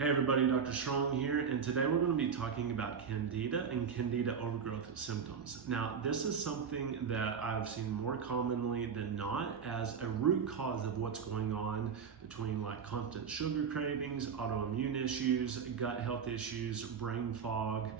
Hey everybody, Dr. Strong here, and today we're going to be talking about Candida and Candida overgrowth symptoms. Now, this is something that I've seen more commonly than not as a root cause of what's going on between like constant sugar cravings, autoimmune issues, gut health issues, brain fog,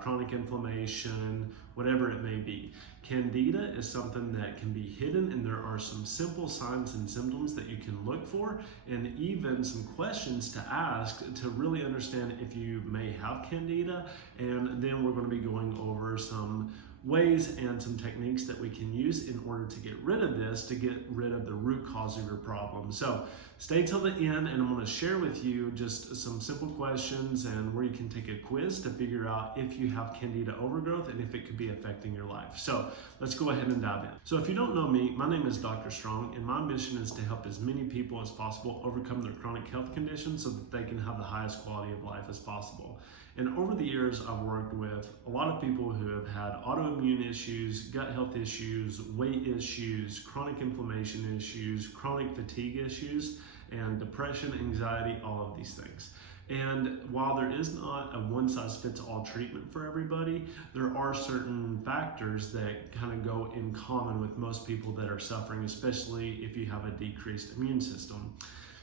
chronic inflammation, whatever it may be. Candida is something that can be hidden, and there are some simple signs and symptoms that you can look for, and even some questions to ask to really understand if you may have Candida. And then we're going to be going over some ways and some techniques that we can use in order to get rid of this, to get rid of the root cause of your problem. So stay till the end, and I'm going to share with you just some simple questions and where you can take a quiz to figure out if you have Candida overgrowth and if it could be affecting your life. So let's go ahead and dive in. So if you don't know me, my name is Dr. Strong, and my mission is to help as many people as possible overcome their chronic health conditions so that they can have the highest quality of life as possible. And over the years, I've worked with a lot of people who have had autoimmune issues, gut health issues, weight issues, chronic inflammation issues, chronic fatigue issues, and depression, anxiety, all of these things. And while there is not a one-size-fits-all treatment for everybody, there are certain factors that kind of go in common with most people that are suffering, especially if you have a decreased immune system.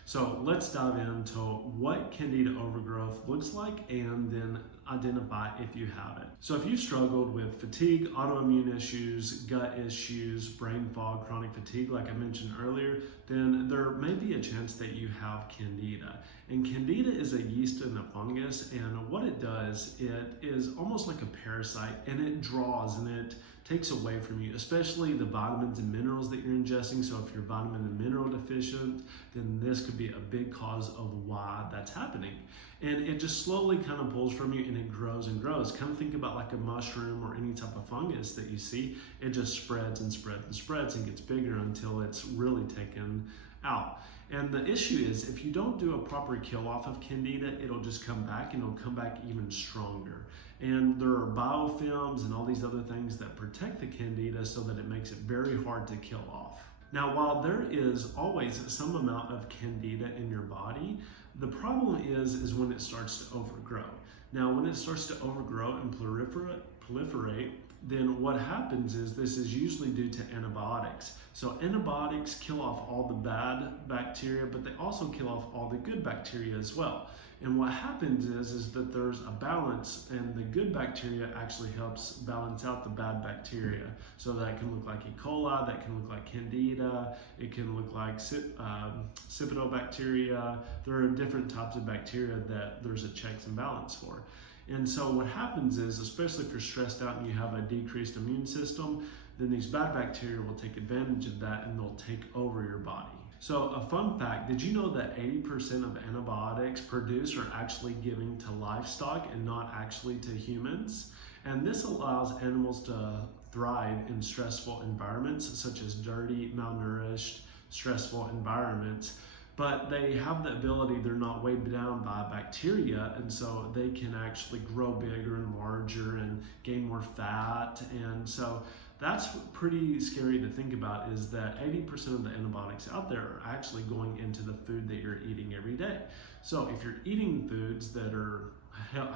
So let's dive into what Candida overgrowth looks like and then identify if you have it. So if you've struggled with fatigue, autoimmune issues, gut issues, brain fog, chronic fatigue, like I mentioned earlier, then there may be a chance that you have Candida. And Candida is a yeast and a fungus, and what it does, it is almost like a parasite, and it draws and it takes away from you, especially the vitamins and minerals that you're ingesting. So if you're vitamin and mineral deficient, then this could be a big cause of why that's happening. And it just slowly kind of pulls from you, and it grows and grows. Kind of think about like a mushroom or any type of fungus that you see. It just spreads and spreads and spreads and gets bigger until it's really taken out. And the issue is, if you don't do a proper kill off of Candida, it'll just come back, and it'll come back even stronger. And there are biofilms and all these other things that protect the Candida so that it makes it very hard to kill off. Now, while there is always some amount of Candida in your body, the problem is when it starts to overgrow. Now, when it starts to overgrow and proliferate, then what happens is this is usually due to antibiotics. So antibiotics kill off all the bad bacteria, but they also kill off all the good bacteria as well. And what happens is that there's a balance, and the good bacteria actually helps balance out the bad bacteria. So that can look like E. coli, that can look like Candida, it can look like Cyanobacteria. There are different types of bacteria that there's a checks and balance for. And so what happens is, especially if you're stressed out and you have a decreased immune system, then these bad bacteria will take advantage of that, and they'll take over your body. So a fun fact, did you know that 80% of antibiotics produced are actually given to livestock and not actually to humans? And this allows animals to thrive in stressful environments, such as dirty, malnourished, stressful environments. But they have the ability, they're not weighed down by bacteria, and so they can actually grow bigger and larger and gain more fat. And so that's pretty scary to think about, is that 80% of the antibiotics out there are actually going into the food that you're eating every day. So if you're eating foods that are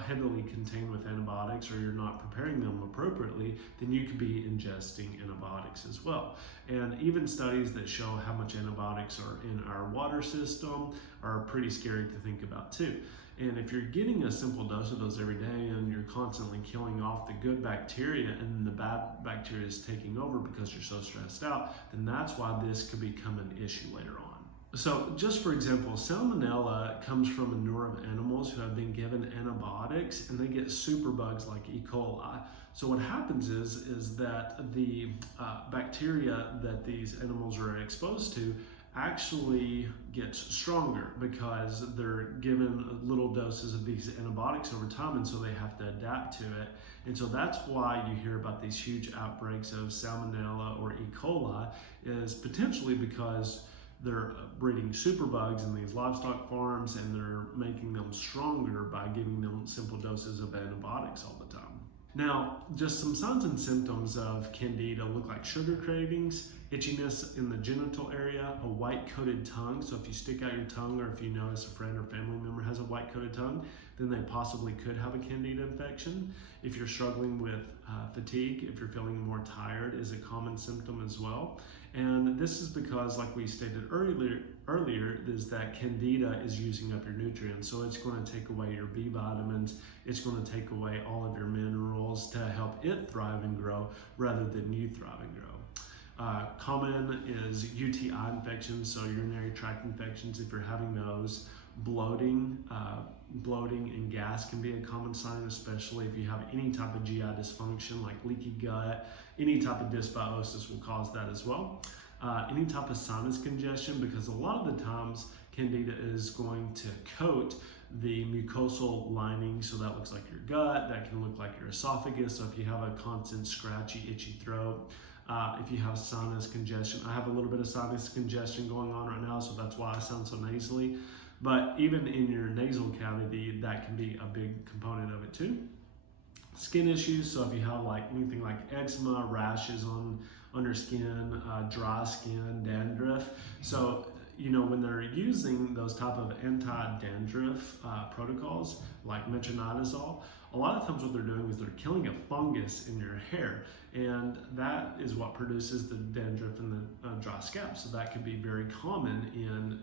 heavily contained with antibiotics, or you're not preparing them appropriately, then you could be ingesting antibiotics as well. And even studies that show how much antibiotics are in our water system are pretty scary to think about too. And if you're getting a simple dose of those every day, and you're constantly killing off the good bacteria and the bad bacteria is taking over because you're so stressed out, then that's why this could become an issue later on. So just for example, salmonella comes from a manure of animals who have been given antibiotics, and they get superbugs like E. coli. So what happens is that the bacteria that these animals are exposed to actually gets stronger because they're given little doses of these antibiotics over time, and so they have to adapt to it. And so that's why you hear about these huge outbreaks of salmonella or E. coli, is potentially because they're breeding superbugs in these livestock farms, and they're making them stronger by giving them simple doses of antibiotics all the time. Now, just some signs and symptoms of Candida look like sugar cravings, itchiness in the genital area, a white-coated tongue. So if you stick out your tongue, or if you notice a friend or family member has a white-coated tongue, then they possibly could have a candida infection. If you're struggling with fatigue, if you're feeling more tired, is a common symptom as well. And this is because, like we stated earlier, is that candida is using up your nutrients. So it's going to take away your B vitamins. It's going to take away all of your minerals to help it thrive and grow rather than you thrive and grow. Common is UTI infections, so urinary tract infections. If you're having those, bloating and gas can be a common sign, especially if you have any type of GI dysfunction like leaky gut. Any type of dysbiosis will cause that as well. Any type of sinus congestion, because a lot of the times candida is going to coat the mucosal lining, so that looks like your gut, that can look like your esophagus. So if you have a constant scratchy, itchy throat, if you have sinus congestion, I have a little bit of sinus congestion going on right now, so that's why I sound so nasally. But even in your nasal cavity, that can be a big component of it too. Skin issues, so if you have like anything like eczema, rashes on your skin, dry skin, dandruff. So, you know, when they're using those type of anti-dandruff protocols like metronidazole, a lot of times what they're doing is they're killing a fungus in your hair, and that is what produces the dandruff and the dry scalp. So that can be very common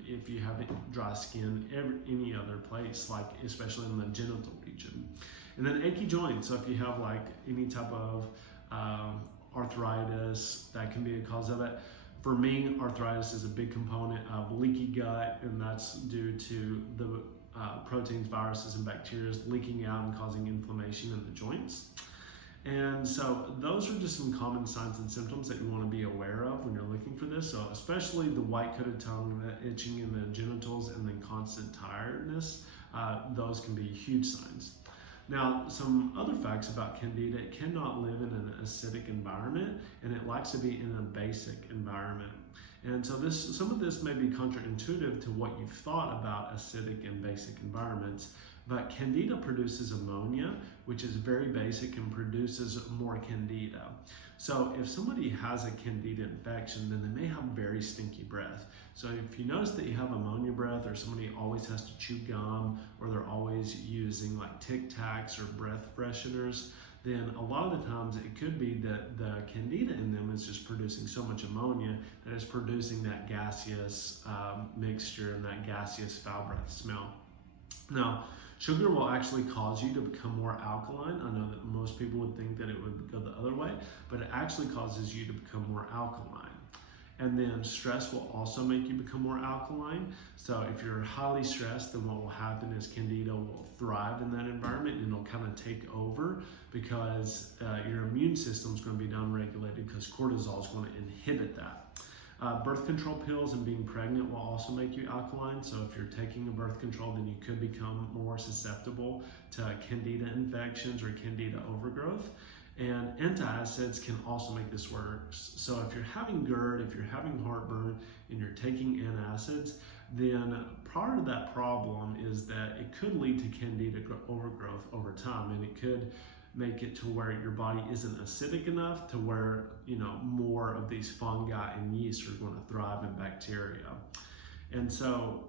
if you have dry skin any other place, like especially in the genital region. And then achy joints, so if you have like any type of arthritis, that can be a cause of it. For me, arthritis is a big component of leaky gut, and that's due to the proteins, viruses, and bacteria leaking out and causing inflammation in the joints. And so those are just some common signs and symptoms that you want to be aware of when you're looking for this. So especially the white-coated tongue, the itching in the genitals, and then constant tiredness, those can be huge signs. Now, some other facts about candida: it cannot live in an acidic environment, and it likes to be in a basic environment. And so some of this may be counterintuitive to what you've thought about acidic and basic environments, but candida produces ammonia, which is very basic and produces more candida. So if somebody has a candida infection, then they may have very stinky breath. So if you notice that you have ammonia breath, or somebody always has to chew gum, or they're always using like Tic Tacs or breath fresheners, then a lot of the times it could be that the candida in them is just producing so much ammonia that it's producing that gaseous mixture and that gaseous foul breath smell. Now, sugar will actually cause you to become more alkaline. I know that most people would think that it would go the other way, but it actually causes you to become more alkaline. And then stress will also make you become more alkaline. So if you're highly stressed, then what will happen is candida will thrive in that environment, and it'll kind of take over because your immune system is going to be downregulated because cortisol is going to inhibit that. Birth control pills and being pregnant will also make you alkaline. So if you're taking a birth control, then you could become more susceptible to candida infections or candida overgrowth. And antacids can also make this worse. So if you're having GERD, if you're having heartburn, and you're taking antacids, then part of that problem is that it could lead to candida overgrowth over time, and it could make it to where your body isn't acidic enough to where, you know, more of these fungi and yeast are going to thrive in bacteria. And so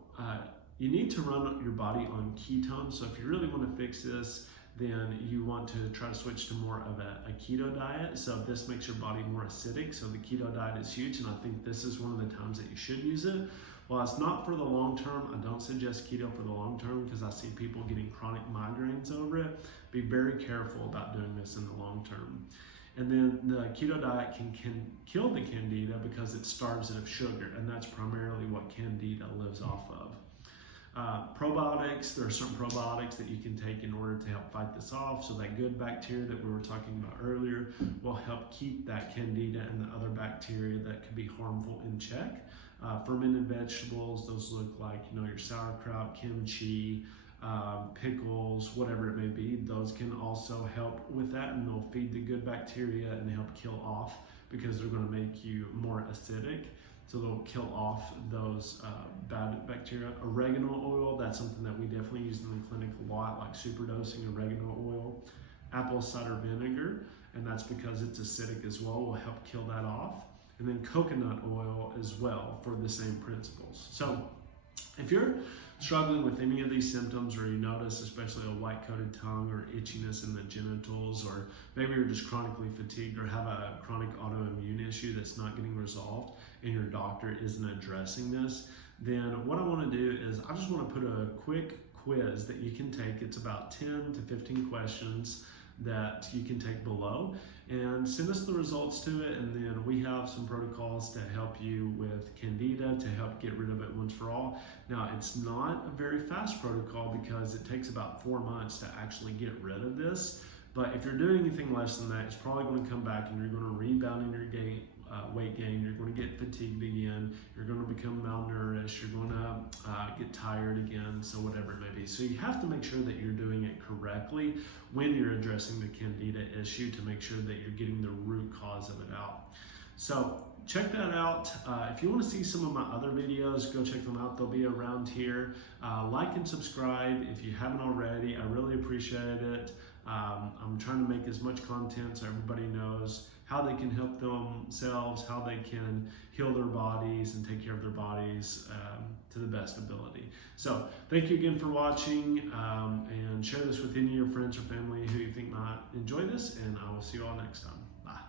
you need to run your body on ketones. So if you really want to fix this, then you want to try to switch to more of a keto diet. So this makes your body more acidic. So the keto diet is huge, and I think this is one of the times that you should use it. While it's not for the long term, I don't suggest keto for the long term because I see people getting chronic migraines over it. Be very careful about doing this in the long term. And then the keto diet can kill the candida because it starves it of sugar, and that's primarily what candida lives off of. Probiotics, there are certain probiotics that you can take in order to help fight this off. So that good bacteria that we were talking about earlier will help keep that candida and the other bacteria that could be harmful in check. Fermented vegetables, those look like, you know, your sauerkraut, kimchi, pickles, whatever it may be. Those can also help with that, and they'll feed the good bacteria and help kill off because they're going to make you more acidic. So they'll kill off those bad bacteria. Oregano oil, that's something that we definitely use in the clinic a lot, like superdosing oregano oil. Apple cider vinegar, and that's because it's acidic as well, will help kill that off. and then coconut oil as well for the same principles. So if you're struggling with any of these symptoms, or you notice especially a white-coated tongue or itchiness in the genitals, or maybe you're just chronically fatigued or have a chronic autoimmune issue that's not getting resolved and your doctor isn't addressing this, then what I want to do is I just want to put a quick quiz that you can take. It's about 10 to 15 questions that you can take below, and send us the results to it, and then we have some protocols to help you with Candida to help get rid of it once for all. Now, it's not a very fast protocol because it takes about 4 months to actually get rid of this, but if you're doing anything less than that, it's probably going to come back and you're going to rebound in your weight gain, you're going to get fatigued again, you're going to become malnourished, you're going to get tired again, so whatever it may be. So you have to make sure that you're doing it correctly when you're addressing the Candida issue to make sure that you're getting the root cause of it out. So check that out. If you want to see some of my other videos, go check them out. They'll be around here. Like and subscribe if you haven't already. I really appreciate it. I'm trying to make as much content so everybody knows how they can help themselves, how they can heal their bodies and take care of their bodies to the best ability. So thank you again for watching, and share this with any of your friends or family who you think might enjoy this, and I will see you all next time. Bye.